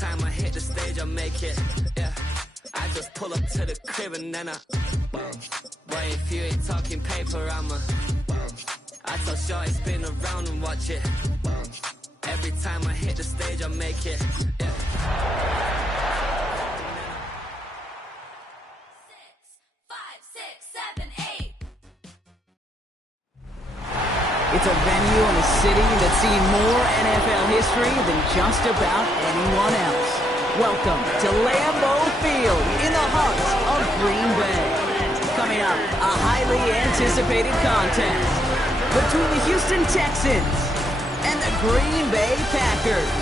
time I hit the stage, I make it. Yeah, I just pull up to the crib and then I. Boy, if you ain't talking paper, I'ma. I tell Shorty spin around and watch it. Every time I hit the stage, I make it. Yeah. 6, 5, 6, 7, 8. It's a venue in a city that's seen more NFL history than just about anyone else. Welcome to Lambeau Field in the heart of Green Bay. Coming up, a highly anticipated contest between the Houston Texans and the Green Bay Packers.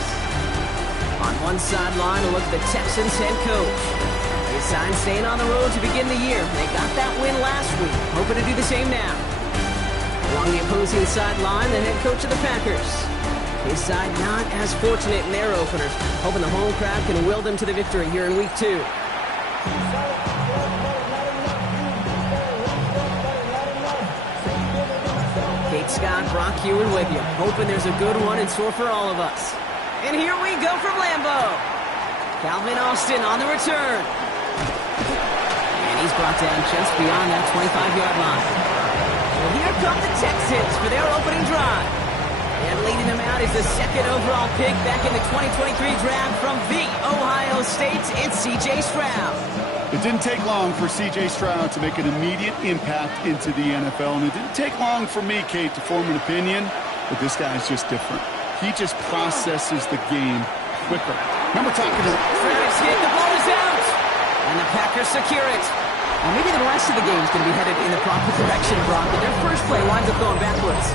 On one sideline, a look at the Texans head coach. They signed staying on the road to begin the year. They got that win last week, hoping to do the same now. Along the opposing sideline, the head coach of the Packers. His side not as fortunate in their openers, hoping the home crowd can will them to the victory here in week 2. Kate Scott, Brock Ewan with you, hoping there's a good one in store for all of us. And here we go from Lambeau. Calvin Austin on the return. And he's brought down just beyond that 25-yard line. Well, here come the Texans for their opening drive. And leading them out is the second overall pick back in the 2023 draft from the Ohio State. It's C.J. Stroud. It didn't take long for C.J. Stroud to make an immediate impact into the NFL, and it didn't take long for me, Kate, to form an opinion, but this guy's just different. He just processes the game quicker. Remember talking to... Stroud's hit, the ball is out, and the Packers secure it. Well, maybe the rest of the game is going to be headed in the proper direction, Brock, but their first play winds up going backwards.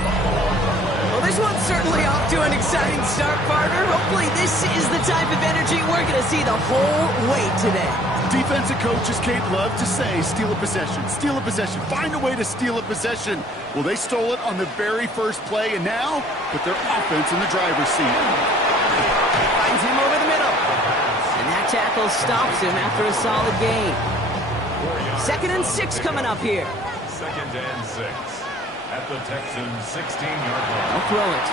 Well, this one's certainly off to an exciting start, partner. Hopefully this is the type of energy we're going to see the whole way today. Defensive coaches, Kate, love to say, steal a possession, find a way to steal a possession. Well, they stole it on the very first play, and now put their offense in the driver's seat. Finds him over the middle. And that tackle stops him after a solid gain. 2nd and 6 coming up here. 2nd and 6 at the Texans' 16-yard line. I'll throw it.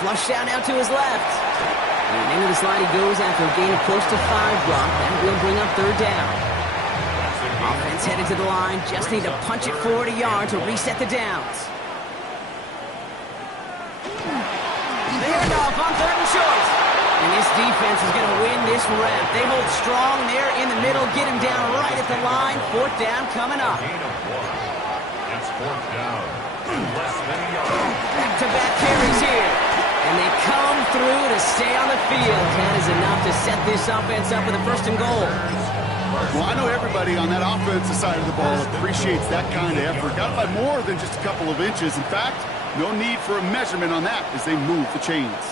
Flush down out to his left. And into the slide he goes after a gain of close to 5 block. That will bring up 3rd down. Offense headed to the line. Just need to punch it forward a yard to reset the downs. The handoff on 3rd and short. And this defense is going to win this rep. They hold strong there in the middle. Get him down right at the line. 4th down coming up. Gain of 1. It's 4th down. Less than a yard. Back-to-back carries here. And they come through to stay on the field. That is enough to set this offense up with a 1st and goal. Well, I know everybody on that offensive side of the ball appreciates that kind of effort. Got it by more than just a couple of inches. In fact, no need for a measurement on that as they move the chains.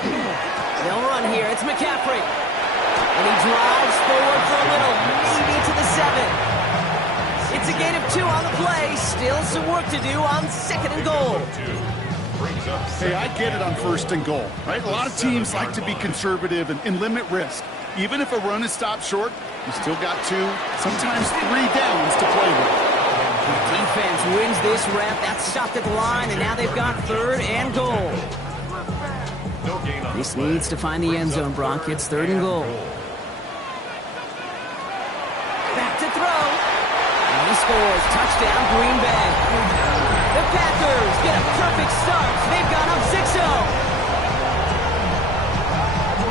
They'll run here. It's McCaffrey. And he drives forward for a little, maybe to the 7. It's a gain of 2 on the play. Still some work to do on 2nd and goal. Hey, I get it on 1st and goal, right? A lot of teams like to be conservative and limit risk. Even if a run is stopped short, you still got 2, sometimes 3 downs to play with. The defense wins this rep. That's stopped at the line, and now they've got 3rd and goal. This needs to find the end zone, Brock. It's 3rd and goal. Back to throw. And he scores. Touchdown, Green Bay. The Packers get a perfect start. They've gone up 6-0.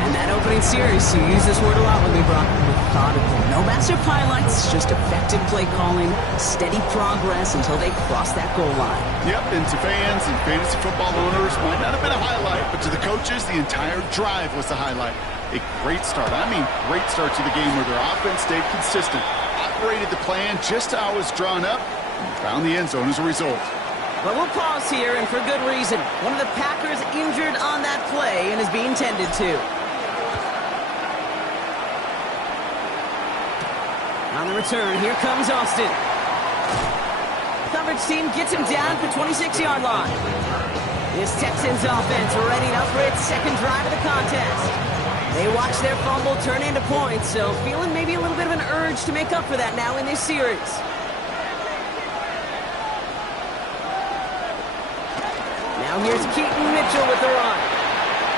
And that opening series, you use this word a lot with me, Brock. Methodical. No massive highlights, just effective play calling, steady progress until they cross that goal line. Yep, and to fans and fantasy football owners, might not have been a highlight, but to the coaches, the entire drive was the highlight. A great start. I mean, great start to the game where their offense stayed consistent, operated the plan just how it was drawn up, and found the end zone as a result. But we'll pause here, and for good reason. One of the Packers injured on that play and is being tended to. On the return, here comes Austin. Coverage team gets him down at the 26-yard line. This Texans offense ready up for its 2nd drive of the contest. They watch their fumble turn into points, so feeling maybe a little bit of an urge to make up for that now in this series. Now here's Keaton Mitchell with the run.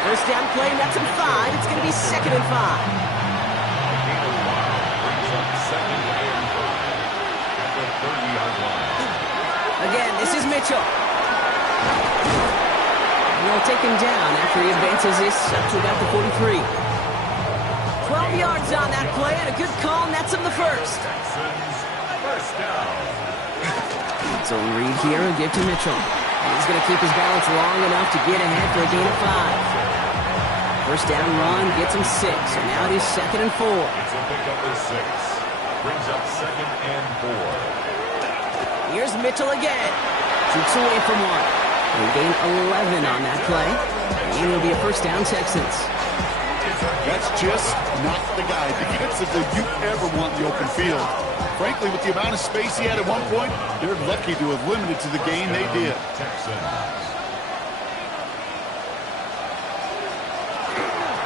First down play, that's him 5. It's going to be 2nd and 5. Again, this is Mitchell. And they'll take him down after he advances this up to about the 43. 12 yards on that play, and a good call nets him the first. First down. So read here and give to Mitchell. He's going to keep his balance long enough to get ahead for a gain of 5. First down run gets him 6, so now it is 2nd and 4. It's a pickup of 6. Brings up 2nd and 4. Here's Mitchell again. Shoots away from one. They gain 11 on that play. And it'll be a first down, Texans. That's just not the guy defensively you ever want in the open field. Frankly, with the amount of space he had at one point, they're lucky to have limited to the gain they did.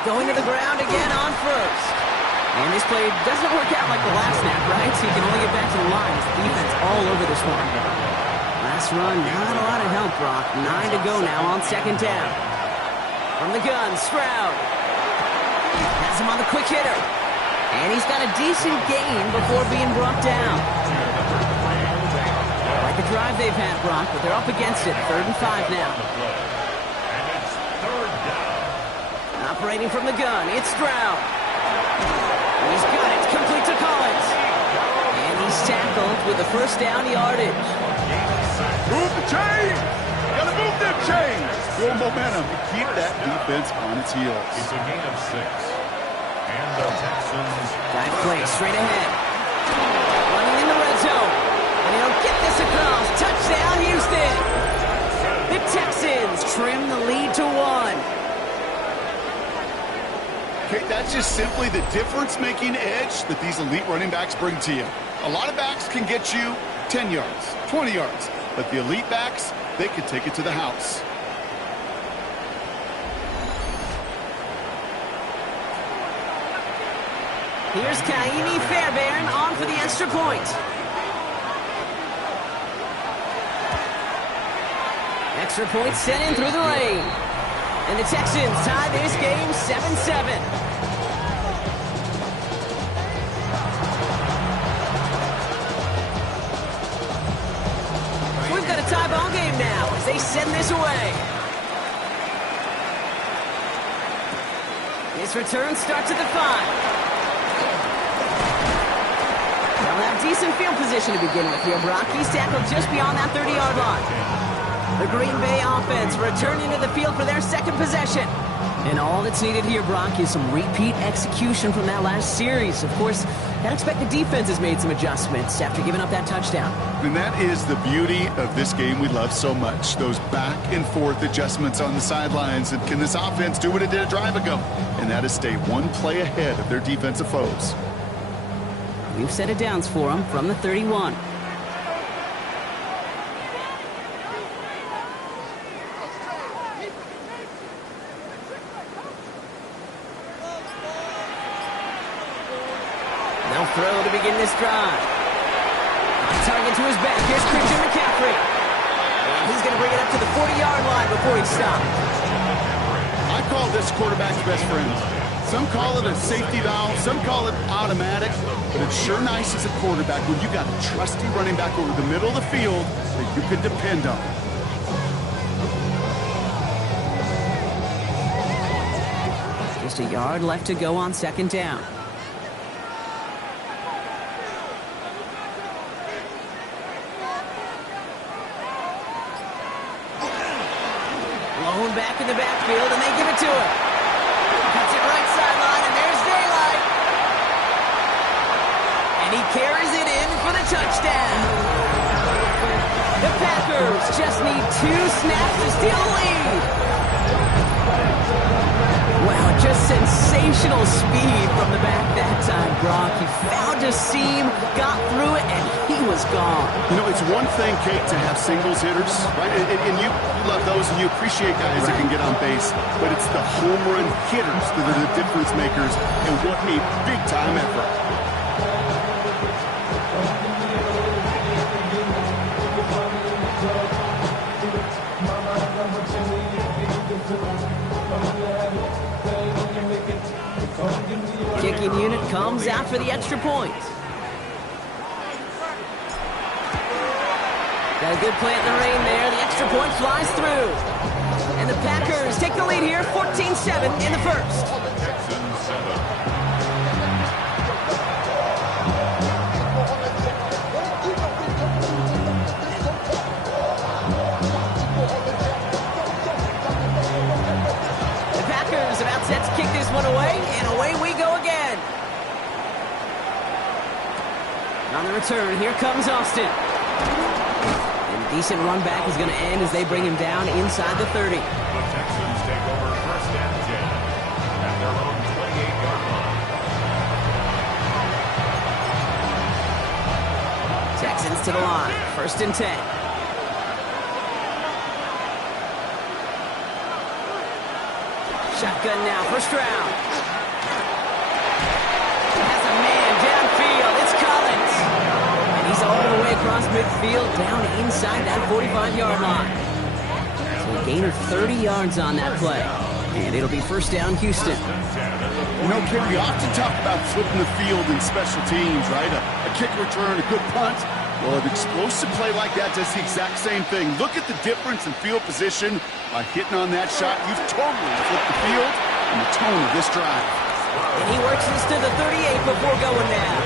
Going to the ground again on first. And this play doesn't work out like the last snap, right? So you can only get back to the line. It's the defense all over this one. Last run, not a lot of help, Brock. 9 to go now on 2nd down. From the gun, Stroud. Has him on the quick hitter. And he's got a decent gain before being brought down. Like the drive they've had, Brock, but they're up against it. 3rd and 5 now. And it's 3rd down. Operating from the gun, it's Stroud. He's got it, complete to Collins. And he's tackled with the first down yardage. Move the chain! Gotta move them chains! Build momentum to keep that defense on its heels. It's a gain of 6. And the Texans... Dive play straight ahead. Running in the red zone. And he'll get this across. Touchdown, Houston! The Texans trim the lead to 1. Okay, that's just simply the difference-making edge that these elite running backs bring to you. A lot of backs can get you 10 yards, 20 yards, but the elite backs, they can take it to the house. Here's Kaimi Fairbairn on for the extra point. Extra point sent in through the rain. And the Texans tie this game 7-7. We've got a tie ball game now as they send this away. This return starts at the 5. They'll have decent field position to begin with here, Brock. He's tackled just beyond that 30-yard line. The Green Bay offense returning to the field for their second possession. And all that's needed here, Brock, is some repeat execution from that last series. Of course, I'd expect the defense has made some adjustments after giving up that touchdown. And that is the beauty of this game we love so much. Those back and forth adjustments on the sidelines. And can this offense do what it did a drive ago? And that is stay one play ahead of their defensive foes. We've set it downs for them from the 31. They'll throw to begin this drive. On target to his back. Here's Christian McCaffrey. And he's going to bring it up to the 40-yard line before he stops. I call this quarterback's best friend. Some call it a safety valve, some call it automatic, but it's sure nice as a quarterback when you got a trusty running back over the middle of the field that you can depend on. Just a yard left to go on 2nd down. Blown back in the backfield, and they give it to him. Cuts it right sideline, and there's daylight. And he carries it in for the touchdown. The Packers just need 2 snaps to steal the lead. Wow, just sensational speed from the back that time, Brock. He found a seam, got through it, and he was gone. You know, it's one thing, Kate, to have singles hitters, right? And you love those, and you appreciate guys that can get on base. But it's the home run hitters that are the difference makers, and what a big-time effort. Kicking unit comes out for the extra point. Got a good play in the rain there. The extra point flies through. And the Packers take the lead here, 14-7 in the first. Texans 7. The Packers about set to kick this one away, and away we go again. On the return, here comes Austin. And a decent run back is going to end as they bring him down inside the 30. The Texans take over first and 10 at their own 28-yard line. Texans to the line, first and 10. Shotgun now, first round. Has a man downfield, it's Collins. And he's all the way across midfield, down inside that 45-yard line. So a gain of 30 yards on that play. And it'll be first down, Houston. You know, Ken, we often talk about flipping the field in special teams, right? A kick return, a good punt. Well, an explosive play like that does the exact same thing. Look at the difference in field position by hitting on that shot. You've totally flipped the field and the tone of this drive. And he works this to the 38 before going down.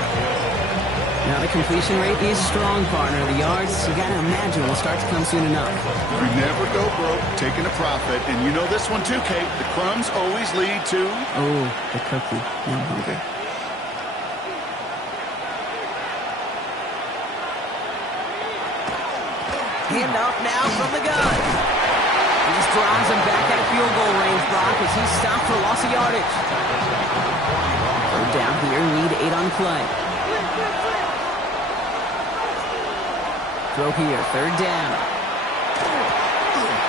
Now the completion rate is strong, partner. The yards, you got to imagine, will start to come soon enough. We never go broke taking a profit. And you know this one too, Kate. The crumbs always lead to... Oh, the cookie. I'm hungry. Handoff now from the gun. He just drives him back at a field goal range, Brock, as he's stopped for loss of yardage. Third down here, need 8 on play. Throw here, third down.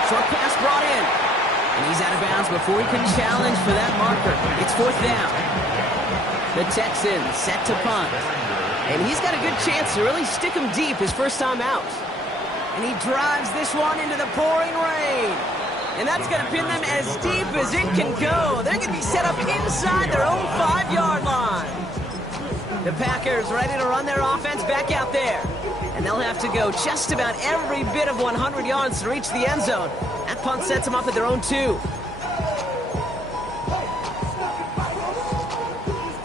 Short pass brought in. And he's out of bounds before he can challenge for that marker. It's fourth down. The Texans set to punt. And he's got a good chance to really stick him deep his first time out. And he drives this one into the pouring rain. And that's going to pin them as deep as it can go. They're going to be set up inside their own 5-yard line. The Packers ready to run their offense back out there. And they'll have to go just about every bit of 100 yards to reach the end zone. That punt sets them up at their own 2.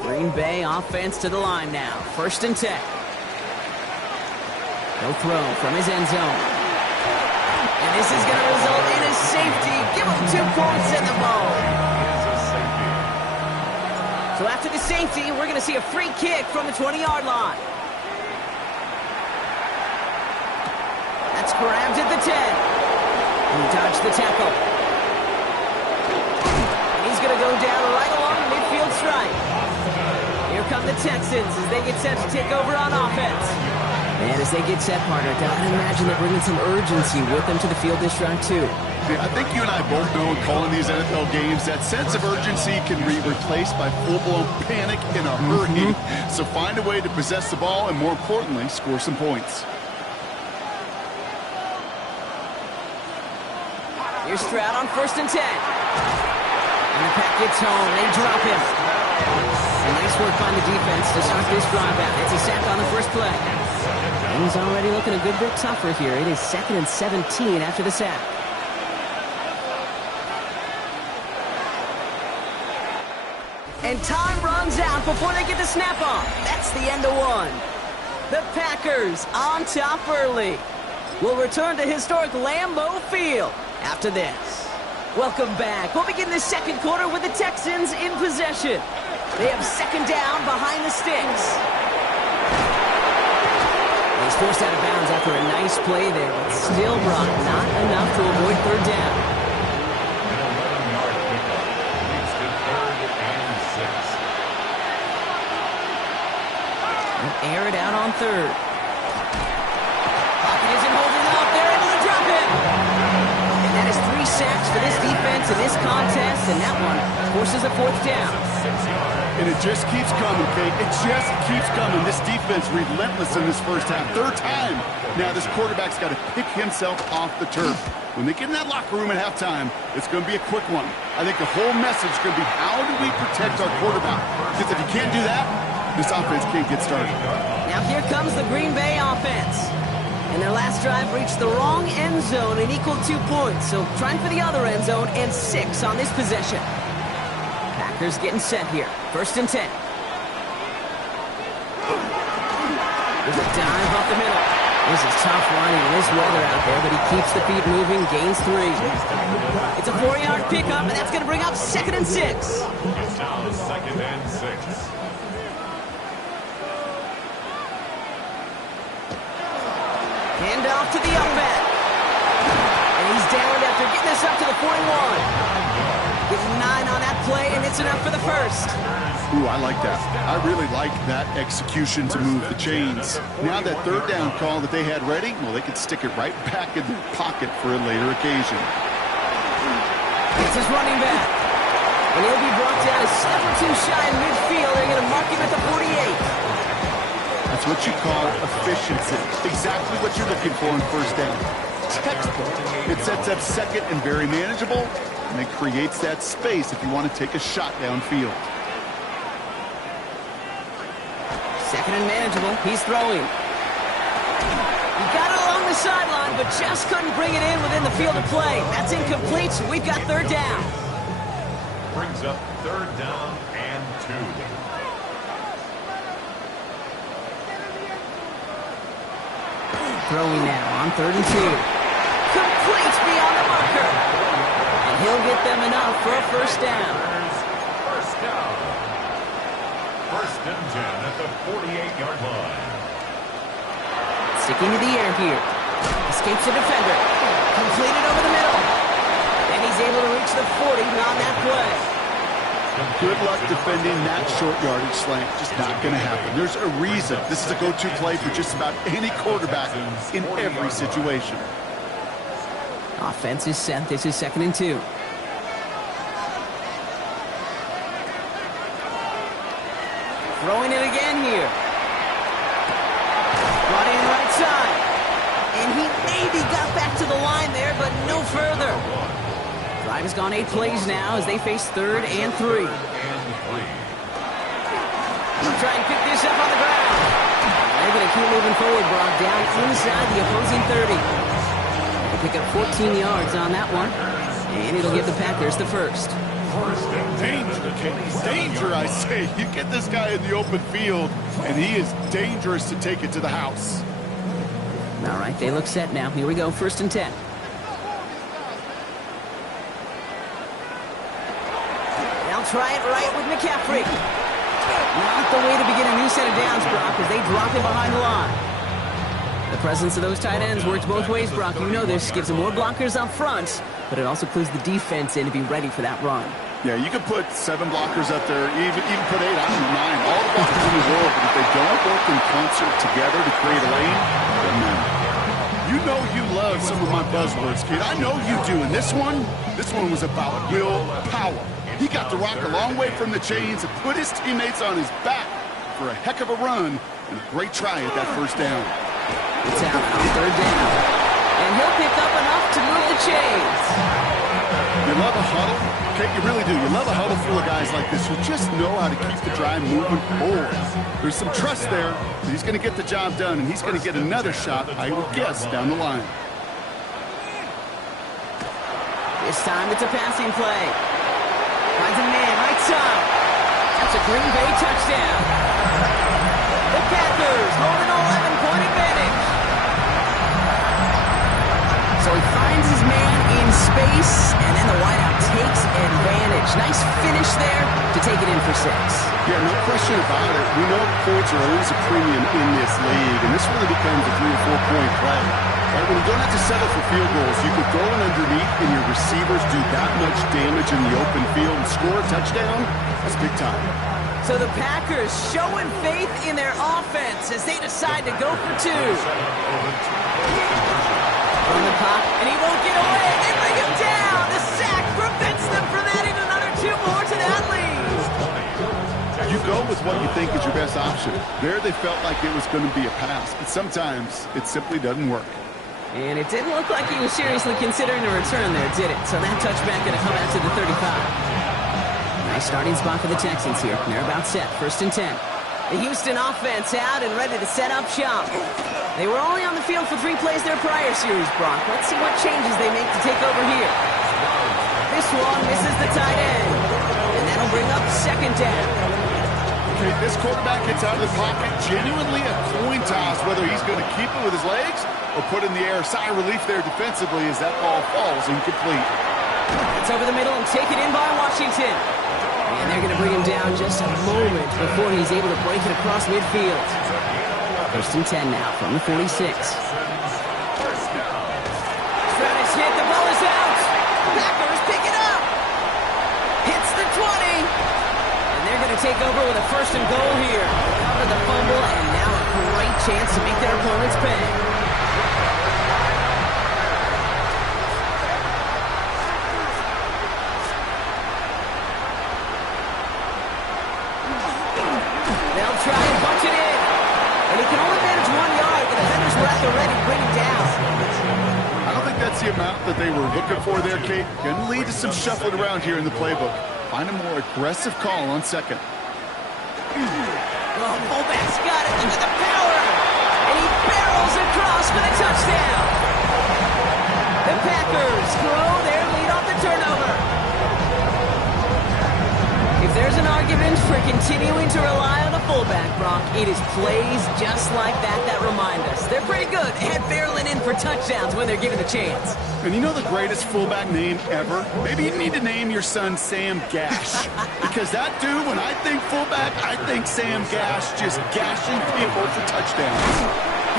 Green Bay offense to the line now. First and 10. No throw from his end zone. And this is going to result in a safety. Give him 2 points in the ball. So after the safety, we're going to see a free kick from the 20-yard line. That's grabbed at the 10. And he dodged the tackle. And he's going to go down right along the midfield stripe. Here come the Texans as they get set to take over on offense. And as they get set, partner, I imagine they're bringing some urgency with them to the field this drive, too. I think you and I both know in calling these NFL games, that sense of urgency can be replaced by full-blown panic in a hurry. So find a way to possess the ball and, more importantly, score some points. Here's Stroud on first and 10. And the pack gets home. They drop him. And nice work by the defense to start this drive out. It's a sack on the first play. And he's already looking a good bit tougher here. It is 2nd and 17 after the sack. And time runs out before they get the snap off. That's the end of one. The Packers on top early. We'll return to historic Lambeau Field after this. Welcome back. We'll begin the second quarter with the Texans in possession. They have second down behind the sticks. He's forced out of bounds after a nice play there, but still brought not enough to avoid third down. An 11-yard pickup leads to 3rd and 6. And air it out on third. Pocket isn't holding up. They're able to drop it. And That is 3 sacks for this defense in this contest, and that one forces a 4th down. And it just keeps coming, Kate. It just keeps coming. This defense relentless in this first half. 3rd time. Now this quarterback's got to pick himself off the turf. When they get in that locker room at halftime, it's going to be a quick one. I think the whole message is going to be, how do we protect our quarterback? Because if you can't do that, this offense can't get started. Now here comes the Green Bay offense. And their last drive reached the wrong end zone and equaled 2 points. So trying for the other end zone and 6 on this possession. Packers getting set here. 1st and 10. There's a dive up the middle. This is tough running in this weather out there, but he keeps the feet moving, gains 3. It's a 4-yard pickup, and that's going to bring up 2nd and 6. It's now 2nd and 6. Hand off to the young man. And he's downed after getting this up to the 41. Give him 9 on that play, and it's enough for the 1st. Ooh, I like that. I really like that execution to move the chains. Now that 3rd down call that they had ready, well, they could stick it right back in their pocket for a later occasion. It's his running back. And he'll be brought down a step or 2 shy in midfield. They're going to mark him at the 48. That's what you call efficiency. Exactly what you're looking for in 1st down. Textbook. It sets up 2nd and very manageable, and it creates that space if you want to take a shot downfield. 2nd and manageable. He's throwing. He got it along the sideline, but just couldn't bring it in within the field of play. That's incomplete, so we've got 3rd down. Brings up 3rd down and 2. Throwing now on 3rd and 2. Complete beyond the marker. And he'll get them enough for a 1st down. 1st down. 1st and 10 at the 48-yard line. Sticking to the air here. Escapes the defender. Completed over the middle. And he's able to reach the 40 on that play. Good luck defending that short yardage slant. Just not going to happen. There's a reason. This is a go-to play for just about any quarterback in every situation. Offense is set. This is 2nd and 2. Throwing it again here. Brought in right side. And he maybe got back to the line there, but no further. Drive has gone 8 plays now as they face 3rd and 3. He'll try and pick this up on the ground. They're going to keep moving forward, Brock, down inside the opposing 30. They'll pick up 14 yards on that one, and it'll give the Packers the 1st. Danger, I say. You get this guy in the open field, and he is dangerous to take it to the house. All right, they look set now. Here we go, 1st and 10. They'll try it right with McCaffrey. Not the way to begin a new set of downs, Brock, as they drop him behind the line. The presence of those tight ends works both ways, Brock. You know this. Gives them more blockers up front, but it also clues the defense in to be ready for that run. Yeah, you can put 7 blockers up there, even put 8, I don't mind. All the blockers in the world, but if they don't work in concert together to create a lane, then you know you love some of my buzzwords, kid. I know you do. And this one was about willpower. He got the rock a long way from the chains and put his teammates on his back for a heck of a run and a great try at that 1st down. It's out on 3rd down. And he'll pick up enough to move the chains. You love a huddle? Okay, you really do. You love a huddle full of guys like this who just know how to keep the drive moving forward. There's some trust there that he's going to get the job done, and he's going to get another shot, I would guess, down the line. This time it's a passing play. Finds a man right side. That's a Green Bay touchdown. The Packers hold an 11-point advantage. So he finds his man in space, and then the wideout takes advantage. Nice finish there to take it in for 6. Yeah, no question about it. We know points are always a premium in this league, and this really becomes a 3- or 4-point play. Right, when you don't have to settle for field goals, you can throw it underneath, and your receivers do that much damage in the open field and score a touchdown. That's big time. So the Packers showing faith in their offense as they decide to go for 2. From the pop, and he won't get away. They bring him down. The sack prevents them from adding another 2 more to that lead. You go with what you think is your best option. There they felt like it was going to be a pass, but sometimes it simply doesn't work. And it didn't look like he was seriously considering a return there, did it? So that touchback going to come out to the 35. Nice starting spot for the Texans here. They're about set. 1st and 10. The Houston offense out and ready to set up shop. They were only on the field for 3 plays their prior series, Brock. Let's see what changes they make to take over here. This one misses the tight end. And that'll bring up 2nd down. If this quarterback gets out of the pocket, genuinely a coin toss whether he's going to keep it with his legs or put in the air. Sigh of relief there defensively as that ball falls incomplete. It's over the middle and taken in by Washington. And they're going to bring him down just a moment before he's able to break it across midfield. 1st and 10 now from the 46. Stratus hit, the ball is out. Packers pick it up. Hits the 20. And they're going to take over with a 1st and goal here. Cover the fumble, and now a great chance to make their opponents pay. They'll try and punch it in. And he can only manage 1 yard. The defenders were at the ready to bring him down. I don't think that's the amount that they were looking for there, Kate. Going to lead to some shuffling around here in the playbook. Find a more aggressive call on 2nd. Oh, fullback's got it. Look at the power. And he barrels across for the touchdown. The Packers grow their lead off the turnover. If there's an argument for continuing to rely on a fullback, Brock, it is plays just like that that remind us. They're pretty good at barreling in for touchdowns when they're given the chance. And you know the greatest fullback name ever? Maybe you need to name your son Sam Gash. Because that dude, when I think fullback, I think Sam Gash just gashing people for touchdowns.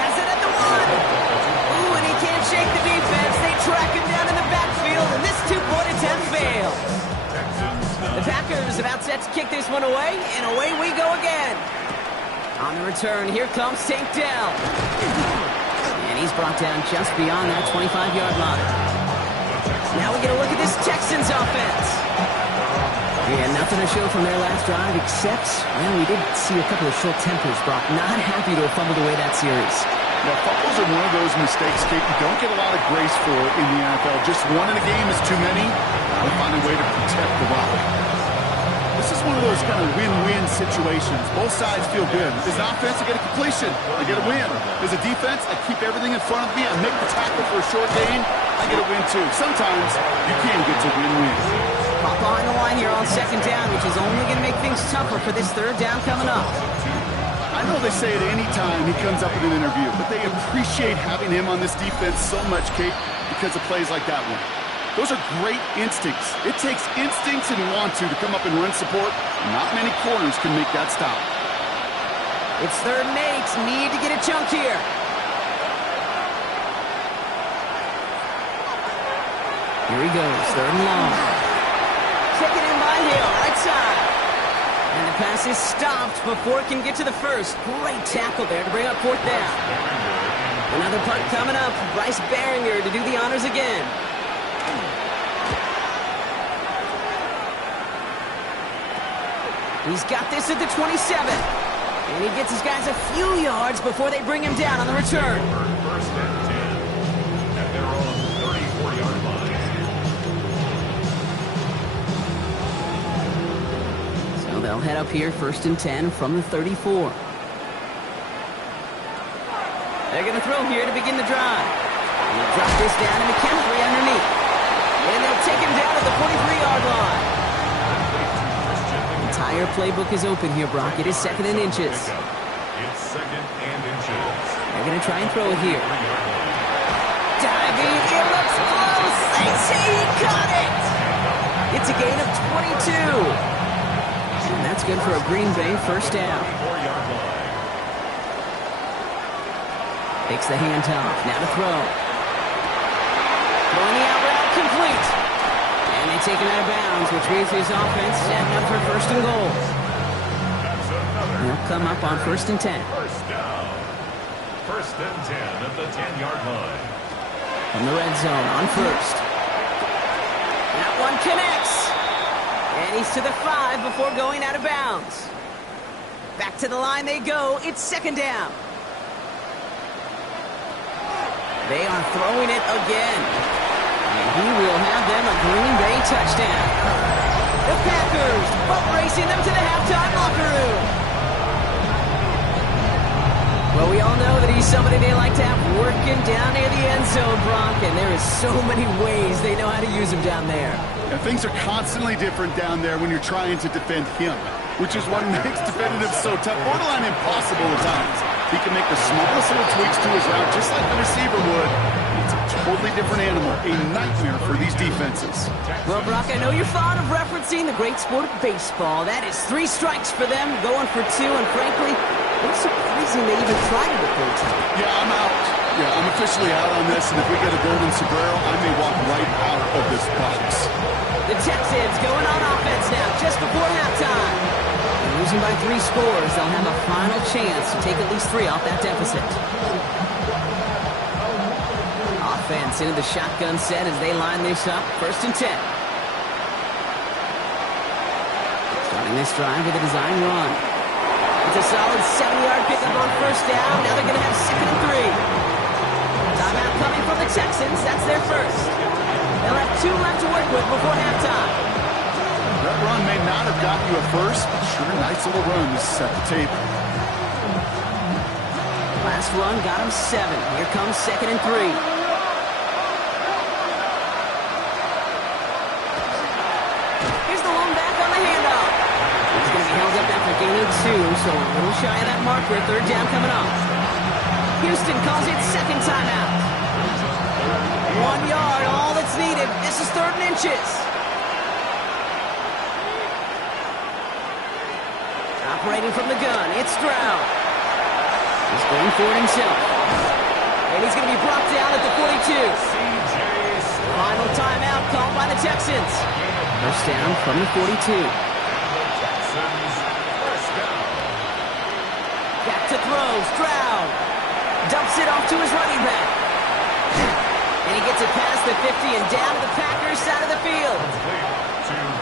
Has it at the 1. Ooh, and he can't shake the defense. They track him down in the backfield, and this 2-point attempt fails. The Packers about set to kick this one away, and away we go again. On the return, here comes Tank Dell. And he's brought down just beyond that 25-yard line. Now we get a look at this Texans offense. Yeah, nothing to show from their last drive except, well, we did see a couple of short tempers, Brock. Not happy to have fumbled away that series. Now, fumbles are one of those mistakes, Kate, you don't get a lot of grace for in the NFL. Just one in a game is too many. They'll find a way to protect the rock. This is one of those kind of win-win situations. Both sides feel good. As an offense, I get a completion. I get a win. As a defense, I keep everything in front of me. I make the tackle for a short gain. I get a win, too. Sometimes you can get to win-win. Pop behind the line here on 2nd down, which is only going to make things tougher for this 3rd down coming up. I know they say it any time he comes up in an interview, but they appreciate having him on this defense so much, Kate, because of plays like that one. Those are great instincts. It takes instincts and want to come up and run support. Not many corners can make that stop. It's 3rd and 8. Need to get a chunk here. Here he goes. 3rd and long. Taken in by Hill, right side. And the pass is stopped before it can get to the 1st. Great tackle there to bring up 4th down. Another punt coming up. Bryce Behringer to do the honors again. He's got this at the 27. And he gets his guys a few yards before they bring him down on the return. 1st and 10 at their own 34-yard line. So they'll head up here 1st and 10 from the 34. They're going to throw here to begin the drive. And they'll drop this down to McCaffrey underneath. And they'll take him down at the 43-yard line. Entire playbook is open here, Brock. It is 2nd and inches. It's 2nd and inches. They're going to try and throw it here. Diving, it looks close. They say he caught it. It's a gain of 22. And that's good for a Green Bay 1st down. 4-yard line. Takes the handoff. Now to throw. Throwing the out route complete. And they take him out of bounds, which means his offense setting up for 1st and goal. They'll come up on 1st and 10. 1st down. 1st and 10 at the 10-yard line. From the red zone on first. That one connects. And he's to the 5 before going out of bounds. Back to the line they go. It's second down. They are throwing it again. And he will have them a Green Bay touchdown. The Packers boat racing them to the halftime locker room. Well, we all know that he's somebody they like to have working down near the end zone, Brock, and there is so many ways they know how to use him down there. Yeah, things are constantly different down there when you're trying to defend him, which is what makes defending him so tough, borderline impossible at times. He can make the smallest little tweaks to his route, just like the receiver would. It's a totally different animal, a nightmare for these defenses. Well, Brock, I know you're fond of referencing the great sport of baseball. That is 3 strikes for them, going for 2, and frankly, it's surprising they even tried it a third time. Yeah, I'm out. Yeah, I'm officially out on this, and if we get a golden sombrero, I may walk right out of this box. The Texans going on offense now, just before halftime. Losing by 3 scores, they'll have a final chance to take at least 3 off that deficit. Offense into the shotgun set as they line this up. First and 10. Starting this drive with a design run. It's a solid 70-yard pickup on first down. Now they're going to have second and 3. Timeout coming from the Texans. That's their first. They'll have 2 left to work with before halftime. That run may not have gotten you a first, but sure, nice little run to set the table. Last run got him 7. Here comes second and 3. Here's the lone back on the handoff. He's going to be held up after gaining 2, so a little shy of that marker. Third down coming up. Houston calls it second timeout. 1 yard, all that's needed. This is third and inches. Operating from the gun, it's Stroud. He's going for it himself. And he's going to be brought down at the 42. Final timeout called by the Texans. First down from the 42. Back to throw, Stroud. Dumps it off to his running back. And he gets it past the 50 and down to the Packers side of the field.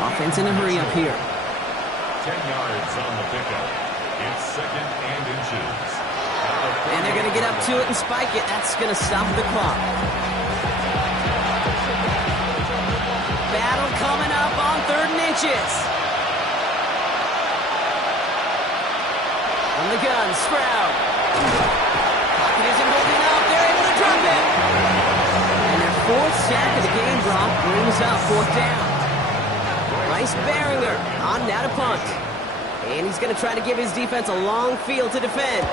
Offense in a hurry up here. 10 yards on the pickup. It's second and inches. And they're going to get up to it and spike it. That's going to stop the clock. Battle coming up on third and inches. On the gun, Stroud. Pocket isn't holding up. They're able to drop it. And their 4th sack of the game, Brock, brings up 4th down. Bryce Behringer on now to punt. And he's going to try to give his defense a long field to defend.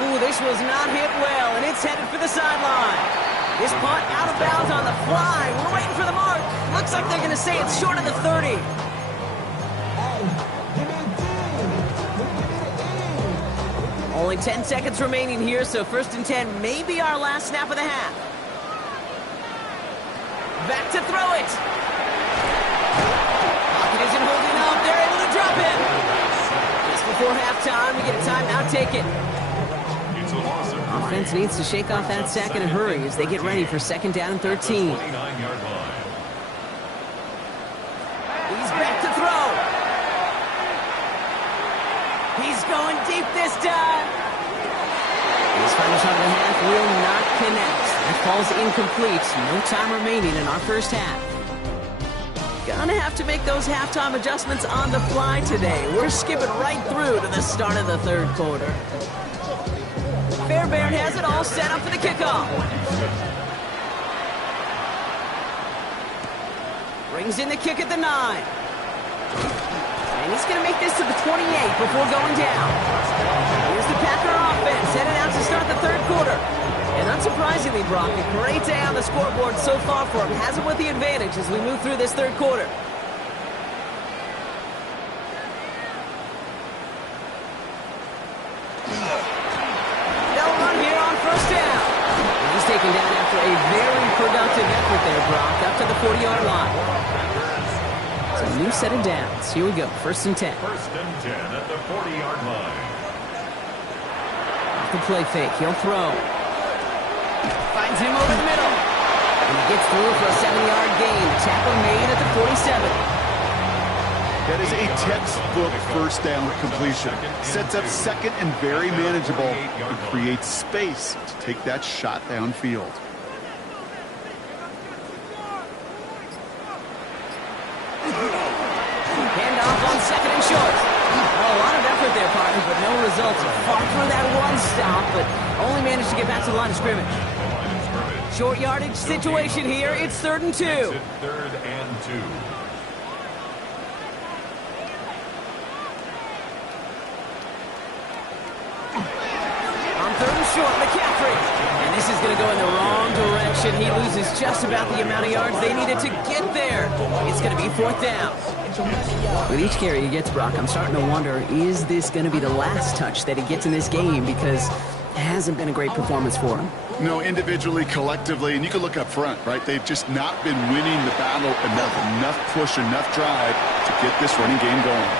Ooh, this was not hit well, and it's headed for the sideline. This punt out of bounds on the fly. We're waiting for the mark. Looks like they're going to say it's short of the 30. Only 10 seconds remaining here, so first and 10 may be our last snap of the half. Back to throw it. Pocket isn't holding up. They're able to drop him. Just before halftime, we get a timeout taken. Offense needs to shake off that sack in a hurry as they get ready for second down and 13. He's back to throw. He's going deep this time. His final shot of the half will not connect. That falls incomplete. No time remaining in our first half. Gonna have to make those halftime adjustments on the fly today. We're skipping right through to the start of the third quarter. Fairbairn has it all set up for the kickoff. Brings in the kick at the 9. And he's going to make this to the 28 before going down. Here's the Packer offense headed out to start the third quarter. And unsurprisingly, Brock, a great day on the scoreboard so far for him. Has him with the advantage as we move through this third quarter. Taken down after a very productive effort there, Brock, up to the 40-yard line. So a new set of downs. Here we go, first and 10. First and 10 at the 40-yard line. Off the play fake, he'll throw. Finds him over the middle. And he gets through for a 7-yard gain. The tackle made at the 47. That is a textbook first down completion. Sets up second and very manageable and creates space to take that shot downfield. Handoff on second and short. Well, a lot of effort there, partner, but no results. Fought for that one stop, but only managed to get back to the line of scrimmage. Short yardage situation here. It's 3rd and 2. Third and 2. On 3rd and short, McCaffrey. And this is going to go in the wrong direction. He loses just about the amount of yards they needed to get there. It's going to be 4th down. With each carry he gets, Brock, I'm starting to wonder, is this going to be the last touch that he gets in this game? Because it hasn't been a great performance for him. No, individually, collectively, and you can look up front, right? They've just not been winning the battle enough push, enough drive to get this running game going.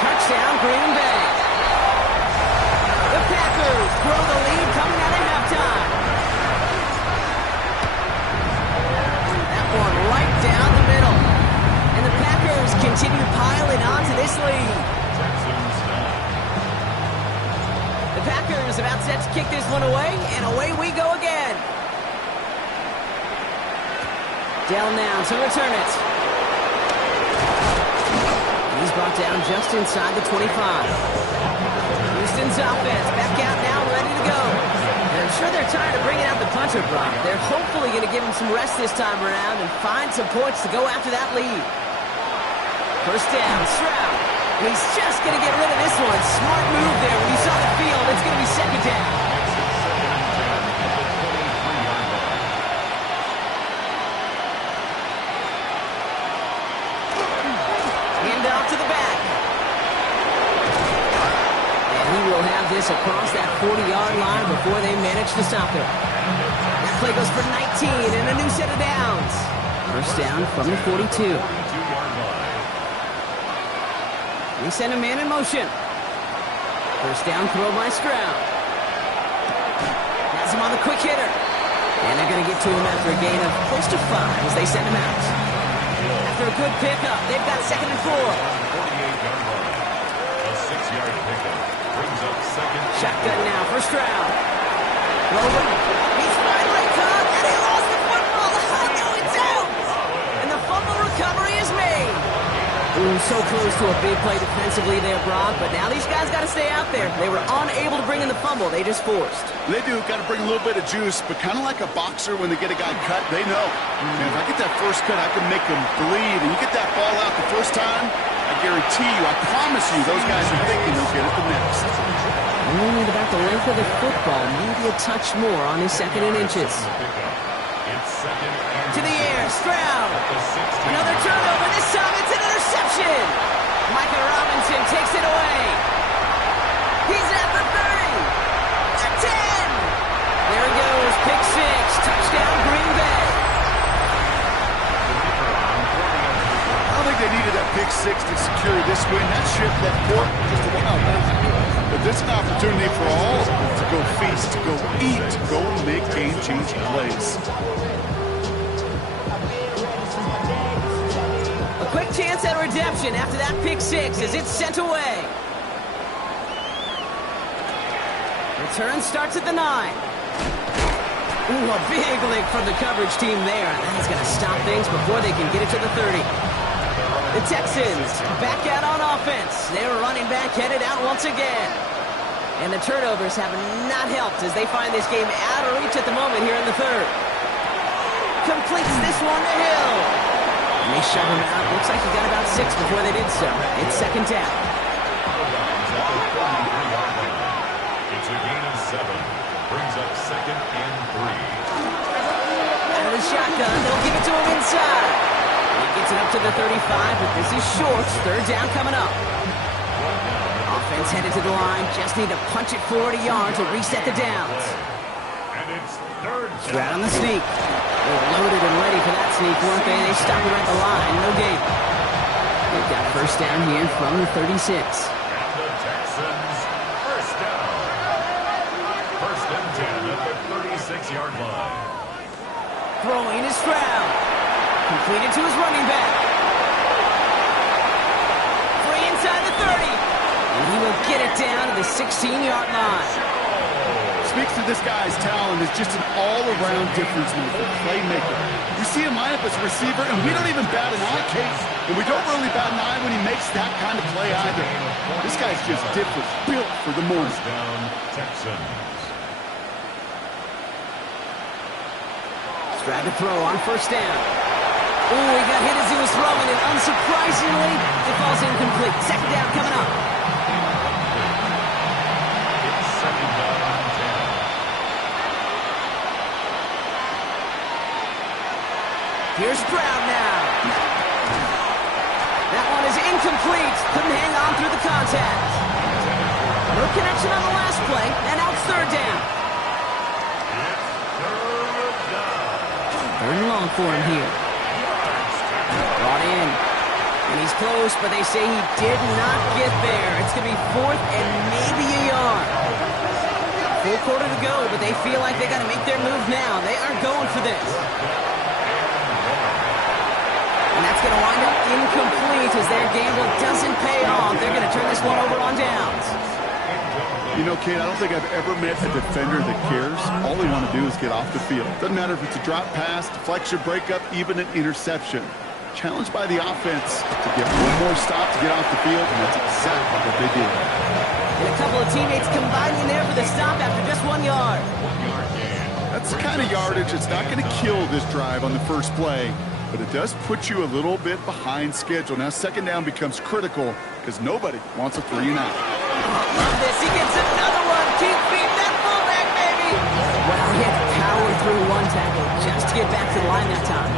Touchdown, Green Bay. The Packers grow the lead coming out of halftime. That one right down the middle. And the Packers continue piling on to this lead. The Packers about set to kick this one away, and away we go again. Down now to return it. He's brought down just inside the 25. Houston's offense back out now, ready to go. And I'm sure they're tired of bringing out the punter, Brock. They're hopefully going to give him some rest this time around and find some points to go after that lead. First down, Stroud. And he's just going to get rid of this one. Smart move there. When you saw the field, it's going to be 2nd down. Hand off to the back. And he will have this across that 40-yard line before they manage to stop him. That play goes for 19 and a new set of downs. First down from the 42. They send a man in motion. First down throw by Stroud. Has him on the quick hitter. And they're going to get to him after a gain of close to 5 as they send him out. After a good pickup, they've got 2nd and 4. 48-yard line. A 6-yard pickup brings up second. Shotgun now for Stroud. Rover. He's finally caught, and he lost the football. No, it's out. And the fumble recovery is made. Ooh, so close to a big play defensively there, Brock, but now these guys got to stay out there. They were unable to bring in the fumble. They just forced. They do, got to bring a little bit of juice, but kind of like a boxer when they get a guy cut, they know. Man, if I get that first cut, I can make them bleed. And you get that ball out the first time, I guarantee you, I promise you, those guys are thinking they'll get it the next. Only at about the length of the football, maybe a touch more on his 2nd and inches. To the air, Stroud. Another turnover. This time it's an interception. Micah Robinson takes it away. He's at the 30. The 10. There he goes. Pick 6. Touchdown, Green Bay. I don't think they needed that pick 6 to secure this win. That ship left port just a while back. But this is an opportunity for all of them to go feast, to go eat, to go make game-changing plays. A quick chance at redemption after that pick 6 as it's sent away. Return starts at the 9. Ooh, a big lick from the coverage team there. That's going to stop things before they can get it to the 30. The Texans back out on offense. Their running back headed out once again. And the turnovers have not helped as they find this game out of reach at the moment here in the 3rd. Completes this one to Hill. And they shove him out. Looks like he got about 6 before they did so. It's 2nd down. It's a gain of 7. Brings up 2nd and 3. Out of the shotgun, they'll give it to him inside. He gets it up to the 35, but this is short. 3rd down coming up. Offense headed to the line. Just need to punch it 40 yards to reset the downs. And it's 3rd down. Stroud on the sneak. They were loaded and ready for that sneak, weren't they? They stopped him at the line. No gain. They've got first down here from the 36. And the Texans, first down. First and 10 at the 36-yard line. Throwing is Stroud. Completed to his running back. Free inside the 30. And he will get it down to the 16-yard line. Speaks to this guy's talent as just an all-around difference maker, playmaker. We see him line up as a receiver, and we don't even bat an eye, Case. And we don't really bat an eye when he makes that kind of play either. This guy's just different, built for the moment. Down, Texans. Tried to throw on first down. Ooh, he got hit as he was throwing, and unsurprisingly, it falls incomplete. Second down coming up. It's second down and 10. Here's Stroud now. That one is incomplete. Couldn't hang on through the contact. No connection on the last play, and now it's third down. Third and long for him here. Brought in. And he's close, but they say he did not get there. It's going to be fourth and maybe a yard. Full quarter to go, but they feel like they got to make their move now. They are going for this. And that's going to wind up incomplete as their gamble doesn't pay off. They're going to turn this one over on downs. You know, Kate, I don't think I've ever met a defender that cares. All they want to do is get off the field. Doesn't matter if it's a drop pass, deflection, breakup, even an interception. Challenged by the offense to get one more stop to get off the field, and that's exactly what they did. And a couple of teammates combining there for the stop after just 1 yard. That's the kind of yardage that's not going to kill this drive on the first play, but it does put you a little bit behind schedule. Now second down becomes critical because nobody wants a 3-and-out. Love this. He gets another one. Keep beating that fullback, baby. Wow, he had to power through one tackle just to get back to the line that time.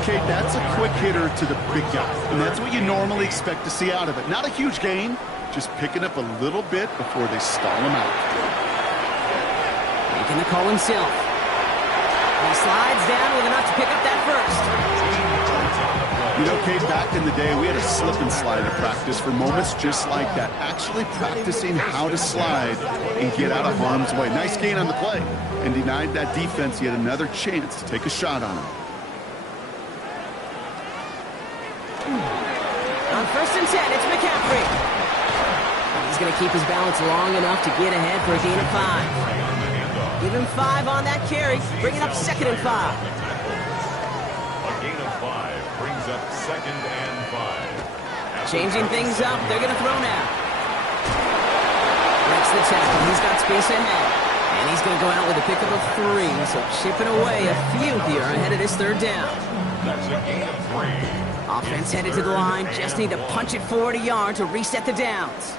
Okay, that's a quick hitter to the big guy, and that's what you normally expect to see out of it. Not a huge gain, just picking up a little bit before they stall him out. Making the call himself. He slides down with enough to pick up that first. You know, Kate, back in the day, we had a slip and slide at practice for moments just like that. Actually practicing how to slide and get out of harm's way. Nice gain on the play, and denied that defense yet another chance to take a shot on him. On first and 10, it's McCaffrey. He's going to keep his balance long enough to get ahead for a gain of 5. Give him 5 on that carry, bringing up second and 5. A gain of 5 brings up second and 5. Changing things up, they're going to throw now. Breaks the tackle, he's got space ahead. And he's going to go out with a pickup of 3, so chipping away a few here ahead of this third down. That's a gain of 3. Offense headed to the line, just need to punch it forward a yard to reset the downs.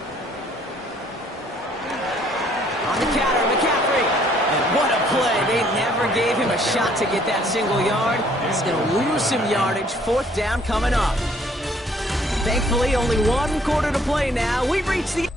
On the counter, McCaffrey. And what a play. They never gave him a shot to get that single yard. He's going to lose some yardage. Fourth down coming up. Thankfully, only 1 quarter to play now. We've reached the...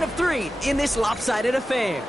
of 3 in this lopsided affair.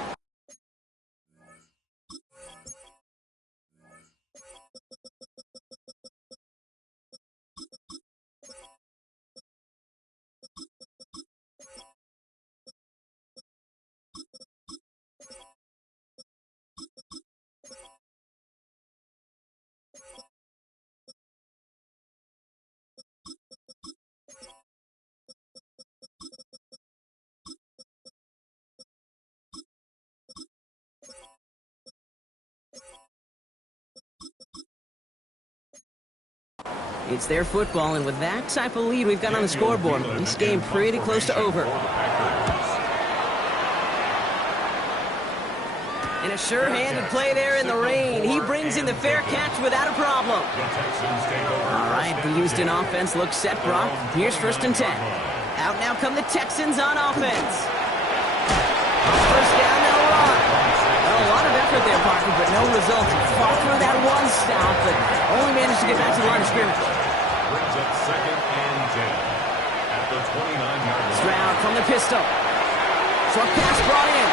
It's their football, and with that type of lead we've got on the scoreboard, this game pretty close to over. And a sure-handed play there in the rain. He brings in the fair catch without a problem. All right, the Houston offense looks set, Brock. Here's 1st and 10. Out now come the Texans on offense. First down, they'll run. Well, a lot of effort there, Parker, but no results. Fought through that one stop, but only managed to get back to the line of scrimmage. Brings up 2nd and 10 at the 29-yard line. Stroud from the pistol. Short pass brought in.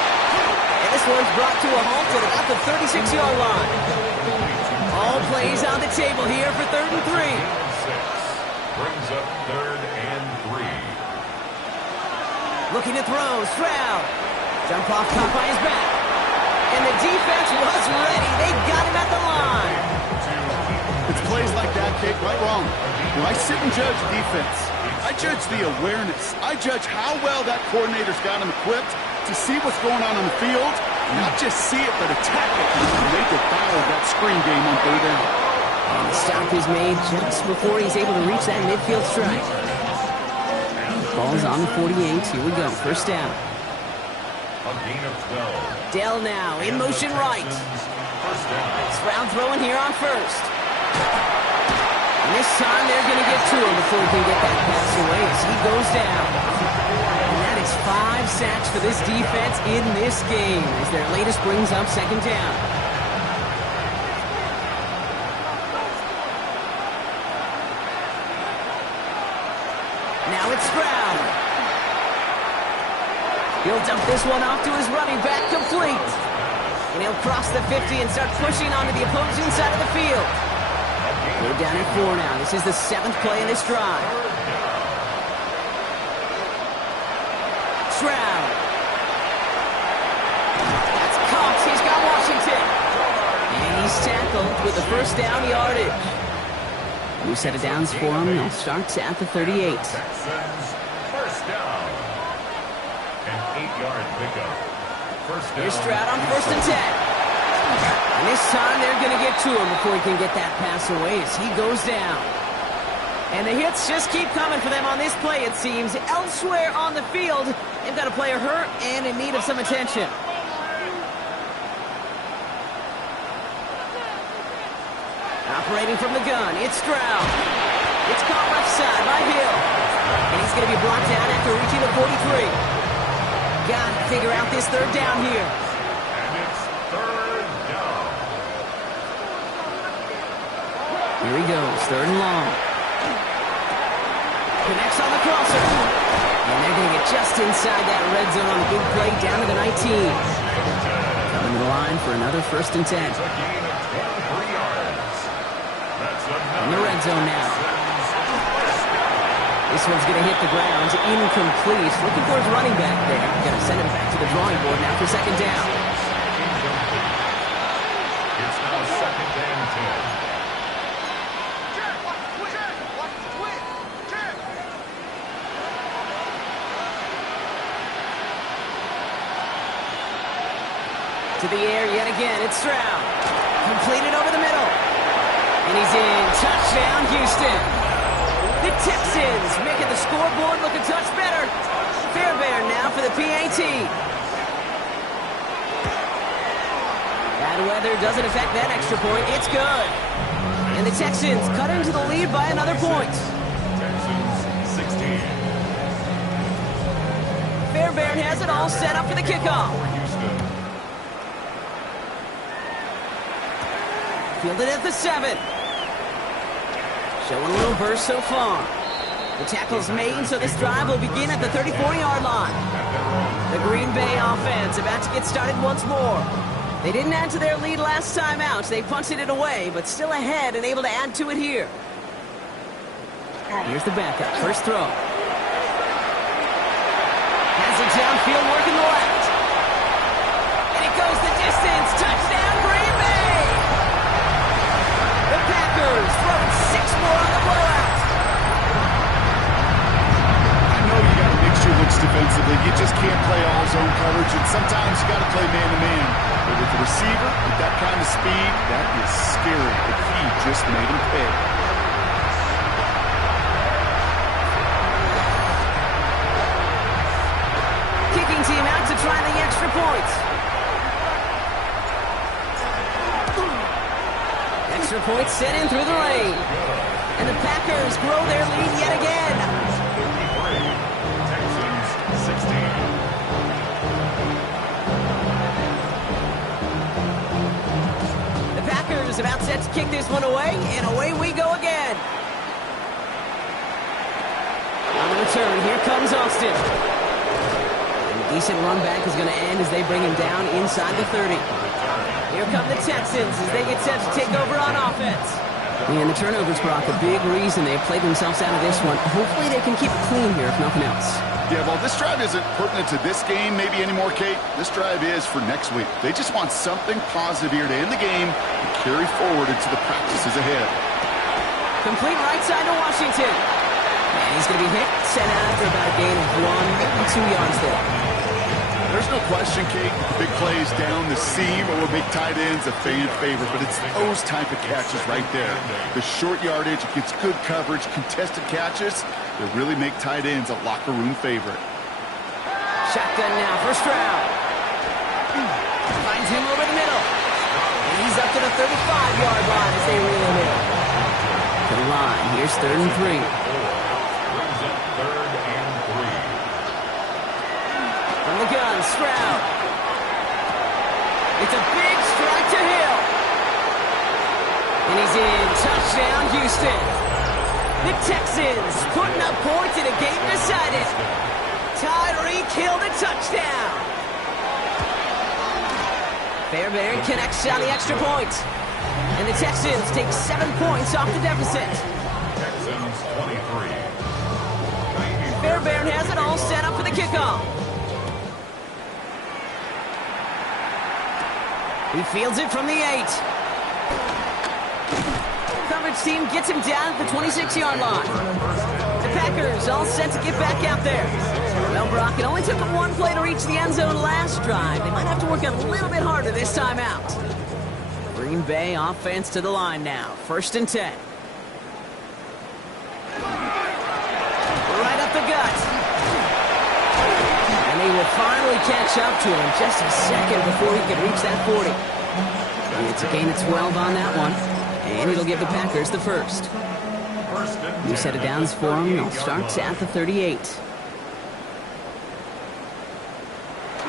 And this one's brought to a halt at about the 36-yard line. All plays on the table here for 3rd and 3. Brings up 3rd and 3. Looking to throw, Stroud. Jump off caught by his back. And the defense was ready. They got him at the line. It's plays like that, Kate, right wrong. When I sit and judge defense, I judge the awareness. I judge how well that coordinator's got him equipped to see what's going on the field, not just see it, but attack it. And they devoured that screen game on 3rd down. And the stop is made just before he's able to reach that midfield strike. Ball's on the 48. Here we go. 1st down. A gain of 12. Dell now in motion right. 1st down. Stroud throwing here on 1st. And this time they're going to get to him before he can get that pass away as he goes down. And that is 5 sacks for this defense in this game as their latest brings up 2nd down. Now it's Stroud. He'll dump this one off to his running back, complete. And he'll cross the 50 and start pushing onto the opposing side of the field. We're down at 4 now. This is the 7th play in this drive. Stroud. That's caught. He's got Washington. And he's tackled with the 1st down yardage. New set of downs for him. They'll start at the 38. Texans, 1st down. An 8-yard pickup. 1st down. Here's Stroud on 1st and 10. And this time they're going to get to him before he can get that pass away as he goes down. And the hits just keep coming for them on this play, it seems. Elsewhere on the field, they've got a player hurt and in need of some attention. Operating from the gun, it's Stroud. It's caught left side by Hill. And he's going to be brought down after reaching the 43. Got to figure out this 3rd down here. And it's 3rd down. Here he goes, 3rd and long. Connects on the crosser. And they're going to get just inside that red zone on a big play down to the 19. Coming to the line for another 1st and 10. It's a gain of 23 yards. That's In the red zone now. This one's going to hit the ground. Incomplete. Looking for his running back there. Going to send him back to the drawing board now for 2nd down. It's now 2nd and 10. To the air yet again. It's Stroud. Completed over the middle. And he's in. Touchdown, Houston. The Texans making the scoreboard look a touch better. Fairbairn now for the PAT. Bad weather doesn't affect that extra point. It's good. And the Texans cut into the lead by another point. Texans 16. Fairbairn has it all set up for the kickoff. Fielded at the 7. Showing a little burst so far. The tackle's made, so this drive will begin at the 34-yard line. The Green Bay offense about to get started once more. They didn't add to their lead last time out. They punted it away, but still ahead and able to add to it here. Here's the backup. First throw. Has it downfield, working the left. And it goes the distance. Touchdown, Green Bay! The Packers throwing 6 more on the blowout. I know you got to mix your looks defensively. You just can't play all zone coverage, and sometimes you got to play man-to-man. But with the receiver, with that kind of speed, that is scary. But he just made him pay. Kicking team out to try the extra points. Extra point sent in through the rain. And the Packers grow their lead yet again. 53, Texans 16. The Packers about set to kick this one away, and away we go again. On the return, here comes Austin. And a decent run back is going to end as they bring him down inside the 30. Here come the Texans as they get set to take over on offense. And the turnovers, Brock, a big reason they played themselves out of this one. Hopefully they can keep it clean here, if nothing else. Yeah, well, this drive isn't pertinent to this game maybe anymore, Kate. This drive is for next week. They just want something positive here to end the game and carry forward into the practices ahead. Complete right side to Washington. And he's going to be hit, sent out after about a gain of 1 2 yards there. There's no question, Kate, the big plays down the seam or will make tight ends a fan favorite, but it's those type of catches right there. The short yardage, it gets good coverage, contested catches that really make tight ends a locker room favorite. Shotgun now for Stroud. Finds him over the middle. And he's up to the 35-yard line as they reel him in. To the line, here's 3rd and 3. Brings up 3rd and 3. From the gun, Stroud. It's a big strike to Hill. And he's in. Touchdown, Houston. The Texans putting up points in a game decided. Tyreek Hill the touchdown. Fairbairn connects on the extra point. And the Texans take 7 points off the deficit. Texans 23. Fairbairn has it all set up for the kickoff. He fields it from the 8. Coverage team gets him down at the 26-yard line. The Packers all set to get back out there. Well, Brock, it only took them 1 play to reach the end zone last drive. They might have to work a little bit harder this time out. Green Bay offense to the line now. 1st and 10. Right up the gut. And they will finally catch up to him just a second before he could reach that 40. And it's a gain of 12 on that one. And it'll give the Packers the first. New set of downs for them. They'll start at the 38.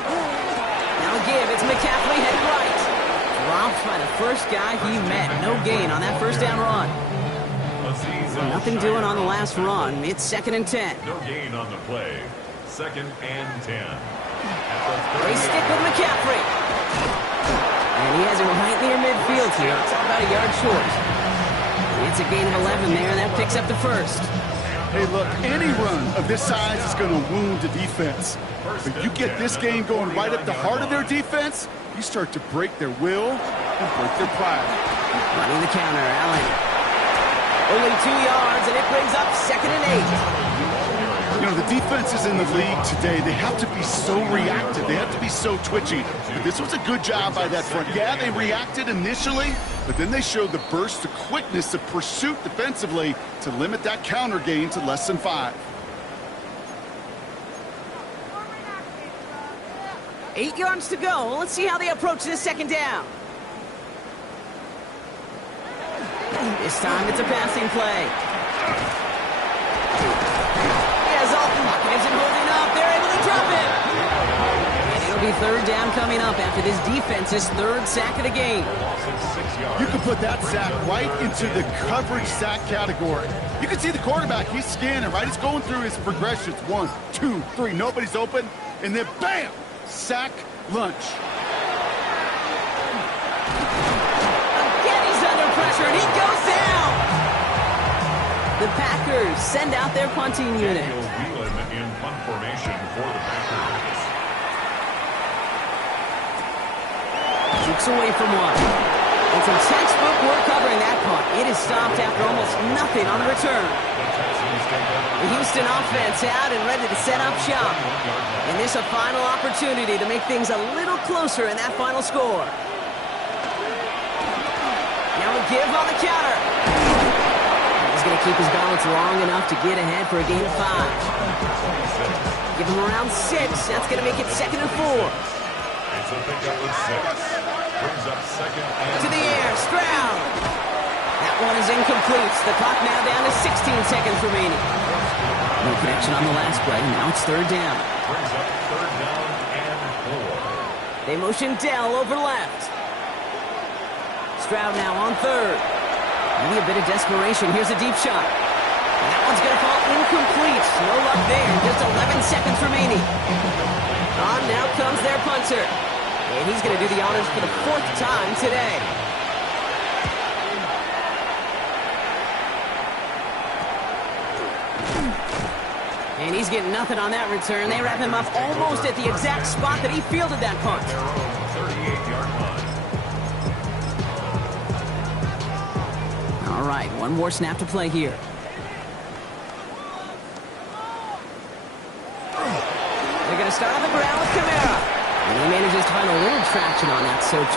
Now a give. It's McCaffrey headed right. Dropped by the first guy he met. No gain on that first down run. Nothing doing on the last run. It's 2nd and 10. No gain on the play. 2nd and 10. They stick with McCaffrey. And he has it right near midfield here. It's about a yard short. It's a gain of 11 there, and that picks up the first. Hey, look, any run of this size is going to wound the defense. But you get this game going right at the heart of their defense, you start to break their will and break their pride. Running the counter, Allen. Only 2 yards, and it brings up 2nd and 8. You know, the defenses in the league today, they have to be so reactive. They have to be so twitchy. But this was a good job by that front. Yeah, they reacted initially, but then they showed the burst, the quickness, the pursuit defensively to limit that counter gain to less than 5. 8 yards to go. Let's see how they approach this 2nd down. This time it's a passing play. Alton gives it holding up. They're able to drop it. And it'll be 3rd down coming up after this defense's 3rd sack of the game. You can put that sack right into the coverage sack category. You can see the quarterback, he's scanning, right? He's going through his progressions. 1, 2, 3, nobody's open. And then bam, sack, lunch. Again, he's under pressure and he goes down. The Packers send out their punting unit. In punt formation for the Packers. Jukes away from one. And some textbook work covering that punt. It is stopped after almost nothing on the return. The Houston offense out and ready to set up shop. And this a final opportunity to make things a little closer in that final score. Now a give on the counter. He's going to keep his balance long enough to get ahead for a gain of 5. Give him around 6. That's going to make it 2nd and 4. It's a pickup of 6. Brings up 2nd and To the air, Stroud. that one is incomplete. The clock now down to 16 seconds remaining. No connection on the last play. Now it's third down. Brings up third down and 4. They motion Dell over left. Stroud now on third. Maybe a bit of desperation. Here's a deep shot. And that one's going to fall incomplete. No luck there. Just 11 seconds remaining. On now comes their punter. And he's going to do the honors for the 4th time today. And he's getting nothing on that return. They wrap him up almost at the exact spot that he fielded that punt. 38-yard line. All right, one more snap to play here. They're going to start on the ground with Kamara. And he manages to find a little traction on that search.